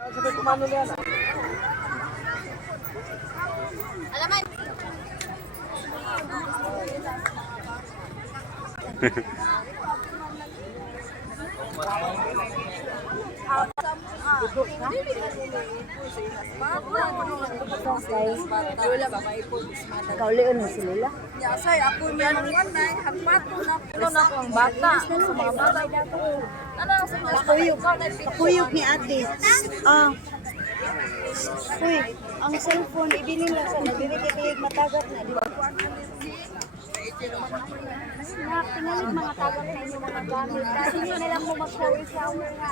Sabi kumano niya na. Alaman. Kaulian mo sila. Ya, sir, ako niya ng online, hagpato na pero na ang bata. Sa mga bata dito. Ano ang sa Kuyog ni ate. Ah. Uy, ang cellphone ibili lang sa nabibigay matagat na di ba? Tingalit mga tagat na inyo mga gamit. Kasi nyo na lang mo mag-shower nga.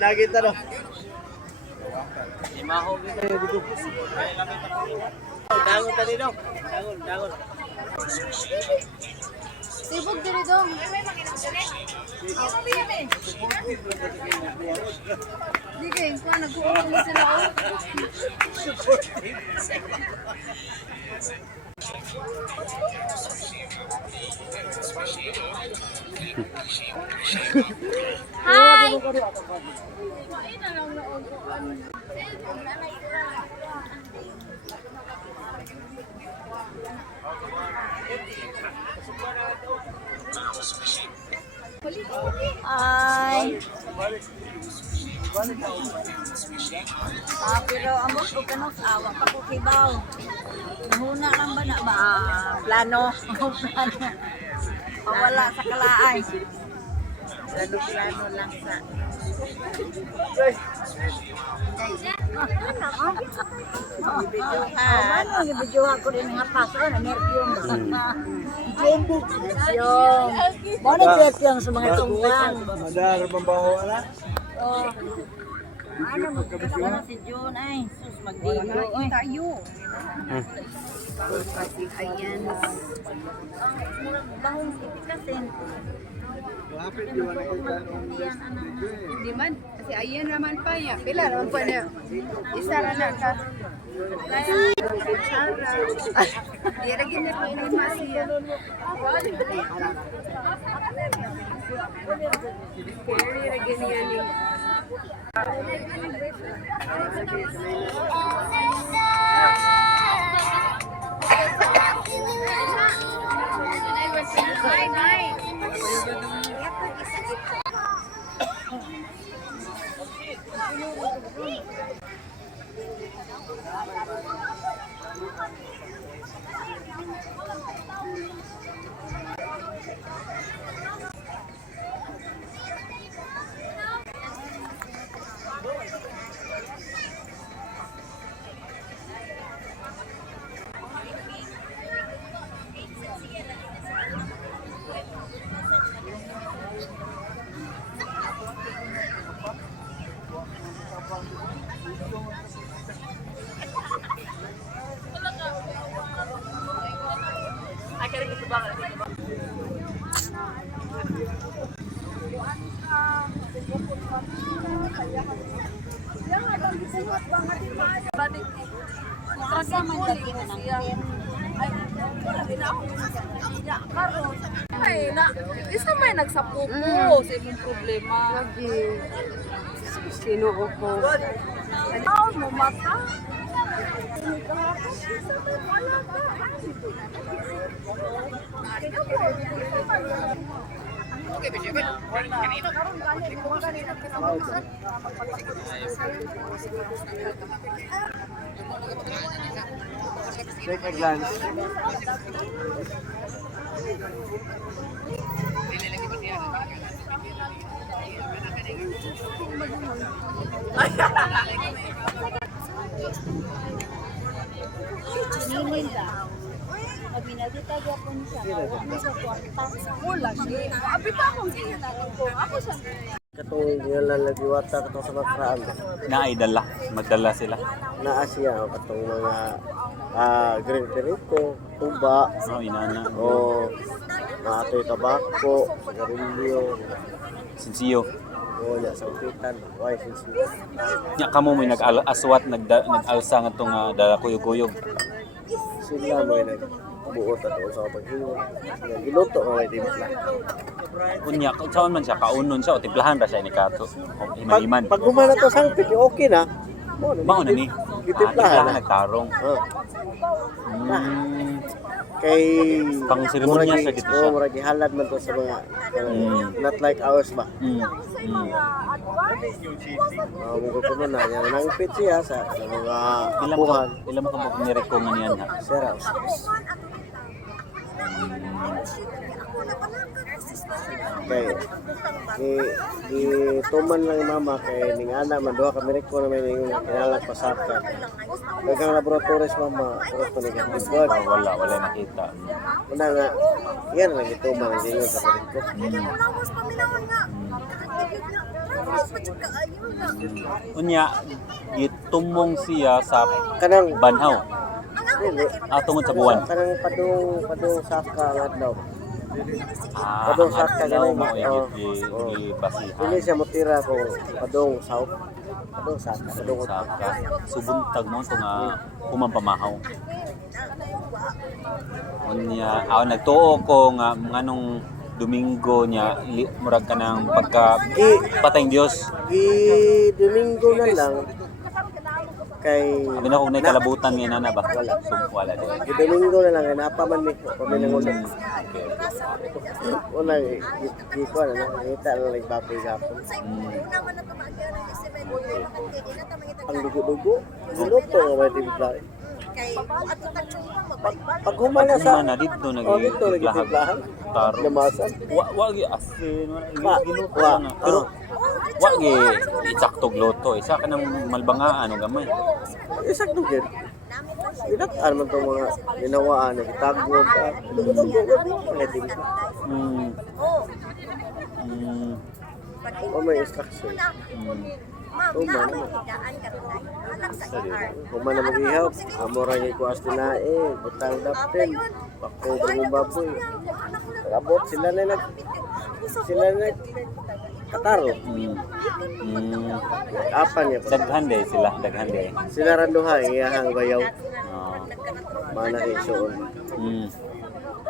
Lagi tanong. Dangon tadi dong. Dangon. Sibog diri dong. Di kay ko nagkukulo sila oh. Hi. Ay. Pero amos o kanok awa pa ko kibaw. Nahuna lang ba na ba? Plano. Plano. Wala sa kalaay. Plano lang sa. Ibidyohan ko rin nga paso na merkyong. Yung mana merkyong sa mga tunggang. Madar pambaho na. Oh. Ano magkakasama si June ay sus magdigo oy. Tayo. Ayan. Ang bahong ipikasin. Lapit di wala kay kanon. Di man kasi ayan naman pa ya. Pila naman pa niya. Isa ra na ka. Di ra gid na ni Masia. Carry ra gid niya ni. Asa man dati ng Ay, na, isa may nagsapupo sa imong problema. sino ko. Ano mo mata? Take a glance. Sinilin daw. Pag minagita gyapon siya, wala sa kwarta. Wala siya. Abi pa akong ganyan ako. Ako siya. Katong nilalagiwata katong sa makraan. Naidala, magdala sila. Naa siya katong mga green perico, tuba, Inana. o atoy tabako, sigarilyo, Sinsiyo. wala sa upitan, why sinsiyo. Nya kamo may nag-aswat nag-alsa nga tong dala kuyog-kuyog. Sila mo buot at sa paghiwa. Giluto nga may timpla. Unya, kung saan man siya, kaunon siya o timplahan ra siya ni Kato. O iman-iman. Pag humana to sangpit, okay na. Mao na ni. Gitimplahan na. Nagtarong. Oh. Mm. Kay Pang seremonya sa dito siya. murag gihalad man to sa mga not like ours ba. Mm. Munggo ko na yan nang fit siya sa mga Ilang mo apuhan. ilang mo ka nireko nga niyan ha. Sera. Kay di tuman lang mama kay ning ana man duha ka mereko na may ning kinalag pasaka. Daghang laboratories mama, pero to negative god. Wala nakita. Una nga, yan lang ito mga gingon sa mereko. Unya, gitumong siya sa Kanang banhaw. dili, Tungod sa buwan. kanang padung saka nga daw. Ang Padung saka adlaw galing. mo Oh. gibasihan. Dili siya motira ko padung south. Padung saka, padung Sa subuntag mo ito nga kumampamahaw. Unya, nagtuo ko nga nganong Domingo niya murag ka ng pagka patayng Dios. Domingo na lang kay Abi na kung kalabutan ni nana ba? Wala din. Domingo na lang kay napaman mi paminangunan. Una di ko na nakita lang nagbaboy gapon. Ang dugo-dugo, giluto nga may timpla. Pag humana sa Kumana dito dito nagtiplahan. Taro. Lamasan. Wa gi asin Wa, ginuto wa, na. Pero wa gi isaktog loto isa ka nang malbangaan o gamay. Isak dugid. Inataan man itong mga ginawaan na itagwag ka. Mga timpla. Mm. Mm. O may instruction. Tuma na. Kuma na mag-ihaw. Amora niya ko astinae. Butang dapten. Bako ng baboy. Rabot sila na kataro. Apa niya pa. Daghan day. Sila randuha. Iyahang bayaw. Oh. Mana rin suon. Mm.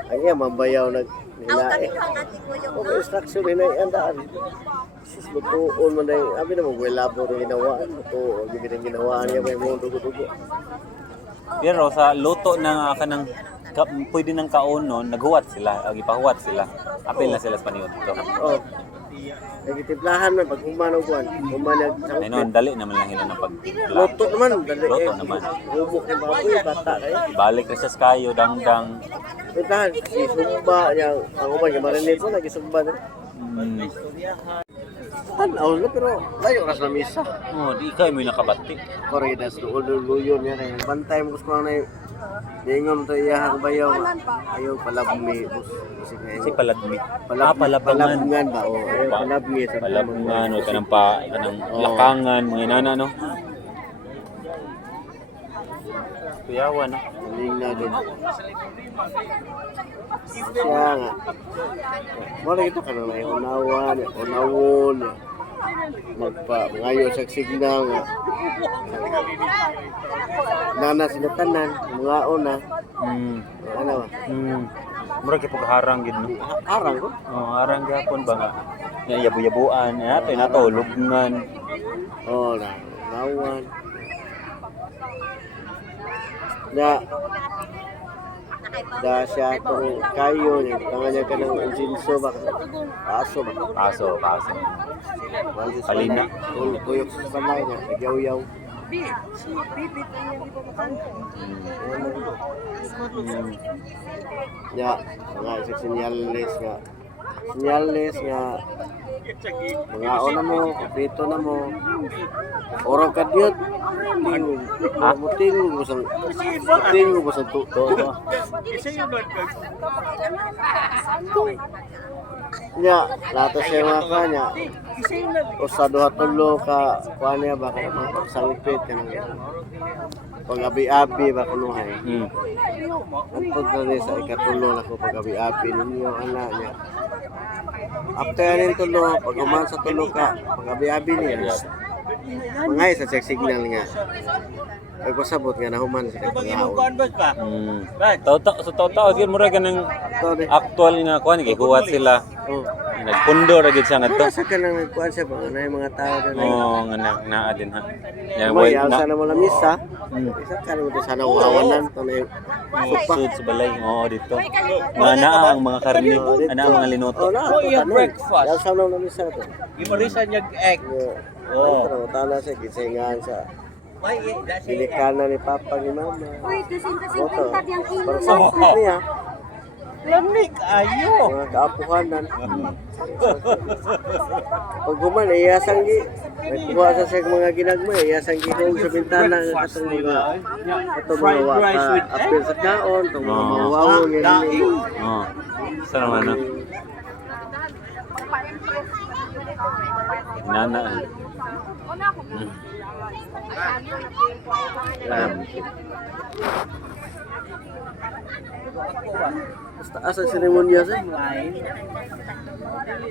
Ang iya mambayaw naghilae. O may instruction hinayandaan. Lutuon mo na yung, abi na mag-welabo na ginawaan. Lutuon, bigyan ginawaan niya may mga dugo-dugo. Pero sa luto na kanang pwede nang kaunon, naghuwat sila, ipahuwat sila. Apil na sila sa panihon dito. Oh. Nagtitimplahan man pag humanaw kuan. Humanag Ay noon, dali naman lang nila ng pagtimpla. Luto naman, dali Luto naman. Bubok ng baboy, bata kayo. Balik na siya sa kayo, dangdang. Timplahan, isumba niya. Ang uman, marinig ko, nagisumba na. Mm. Tanaw na, pero layo ras na misa. Oh, di kayo may nakabati. Corridas, luyo niya rin. Bantay mo ko na yung Dingon to iyahang bayaw. Ayaw palabmi. Si paladmi. Palabangan. Palabngan ba? O, ayaw palabmi. Palabangan, o kanang lakangan, mga inana, no? Kuyawan, no? Maling na din. Siya nga. Wala ito ka na unawan, unawon. Ngayon sa signal nga. Nana sinutanan, mga una. Ano ba? Murag kay pagharang gid no. Arang ko? Oh, harang gyapon ba nga. Yabu-yabuan, ato nato lugngan. Oh, nawan. Da siya itong kayo niya. Tangan niya ka ng insinso ba? Paso ba? Paso. Kalina. Tuyok sa sanay niya. Nagyaw-yaw. Ya, mga isang sinyales nga. Sinyales nga. Mga ona mo, kapito na mo. Orang ka diyot. Muting mo sa tuto. Ya, lato siya mga kanya. O sa duha tulo ka, kuha niya ba ka pagsangpit ka nang pag-abi-abi ba kunuhay. Ang pagdali sa ikatulo na ko pag-abi-abi ninyo, anak niya. After yanin tulo, pag uman sa tulo ka, pag-abi-abi niya. Mangay sa check signal nga. Ay pasabot nga nahuman sa pagkaon. Sa tao gyud mura ganang Ito de. actual nga kuan kay huwat sila. Oh. Nagpundo ra gyud siya ngadto. Wala sa kanang nagkuhan siya ba na yung mga tao na Oo, nga naa din ha. Yang May na alsa na mo lang misa. Isa ka mo sana uhawanan to na yung supa. sud sa balay. Oo, dito. Nga naa ang mga karne, ana ang mga linuto. Oh, na. Yung breakfast. Alsa na lang misa to. Gimarisan yung egg. Oh. Pero tala sa gisingan sa Silikana ni Papa ni Mama. Uy, Moto. 250 yung kilo Para na. sa food niya. Lamig, ayo. Mga kaapuhanan. Pag human, iyasang gi. May kuha sa siya mga ginagma, iyasang gi kung sa bintana ng katong mga katong mga waka apil sa kaon, itong mga mawawang yan. Oo. Sa naman na. Nana. Basta asa seremonya sa?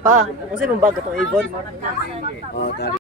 Pa, kasi mong bago itong ibon. Oh, tari.